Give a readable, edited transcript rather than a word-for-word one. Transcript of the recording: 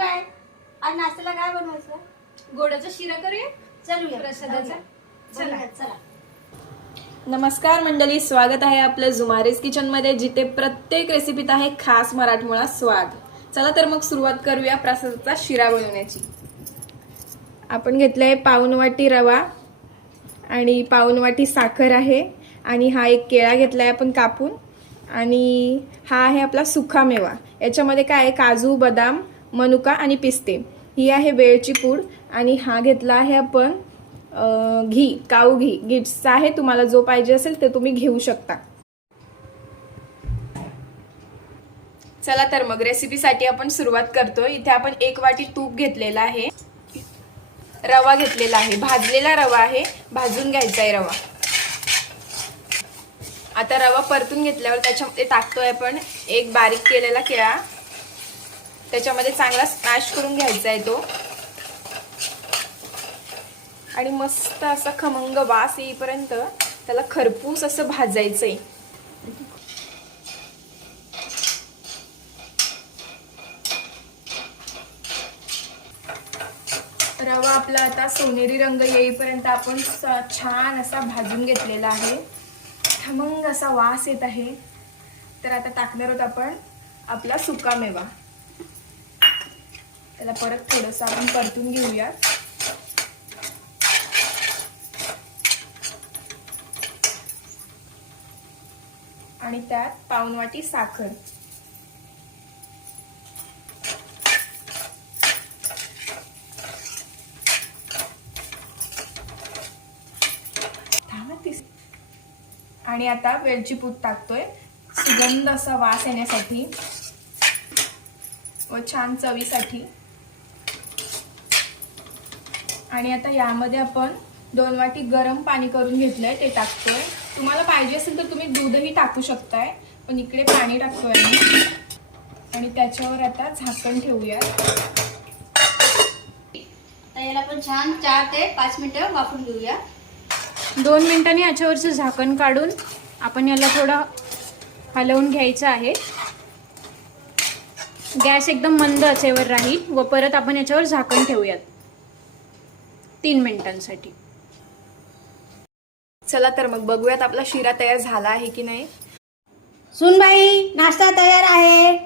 Bye, आज नाश्त्याला काय बनवायचं? गोडाचा शिरा करूया. चलूया प्रसादाचा. चला चला. नमस्कार मंडळी, स्वागत आहे आपलं जुमारेस किचन मध्ये, जिथे प्रत्येक रेसिपीत आहे खास मराठमोळा स्वाद. चला तर मग सुरुवात करूया प्रसादाचा शिरा बनवण्याची. आपण घेतलाय पाऊण वाटी रवा आणि पाऊण वाटी साखर आहे, आणि हा एक केळा घेतलाय आपण कापून, आणि हा आहे आपला सुखा मेवा. याच्यामध्ये काय आहे, काजू, बदाम, मनुका आणि पिस्ते. ही आहे वेलची पूड, आणि हा घेतला आहे आपण घी, काऊ घी. गिट्सचा आहे, तुम्हाला जो पाहिजे असेल ते तुम्ही घेऊ शकता. चला तर मग रेसिपीसाठी आपण सुरुवात करतोय. इथे आपण 1 वाटी तूप घेतलेला आहे, रवा घेतलेला आहे, भाजलेला रवा आहे, भाजून घ्यायचा आहे रवा. आता रवा परतून घेतल्यावर त्याच्यामध्ये टाकतोय आपण एक बारीक केलेला केळा. त्याच्यामध्ये चांगला स्मॅश करून घ्यायचा आहे तो, आणि मस्त असा खमंग वास येईपर्यंत त्याला खरपूस असं भाजायचंय. रवा आपला आता सोनेरी रंग येईपर्यंत आपण छान असा भाजून घेतलेला आहे. खमंग असा वास येत आहे. तर आता टाकणार आहोत आपण आपला सुका मेवा. त्याला परत थोडंसं आपण परतून घेऊया. आणि त्यात पाऊण वाटी साखर, आणि आता वेलची पूड टाकतोय सुगंध असा वास येण्यासाठी व छान चवीसाठी. आणि आता यामध्ये आपण 2 वाटी गरम पाणी करून घेतलंय, ते टाकतोय. तुम्हाला पाहिजे असेल तर तुम्ही दूधही टाकू शकताय, पण इकडे पाणी टाकतोय मी. आणि त्याच्यावर आता झाकण ठेवूया. आता याला पण छान 4 ते 5 मिनिटं वाफवून घेऊया. 2 मिनिटांनी याच्यावरचं झाकण काढून आपण याला थोडं हलवून घ्यायचं आहे. गॅस एकदम मंद आचेवर राहील, व परत आपण याच्यावर झाकण ठेवूयात 3 मिनिटांसाठी. चला तर मग बघूयात आपला शिरा तयार झाला आहे की नाही. सुनबाई, नाश्ता तयार आहे.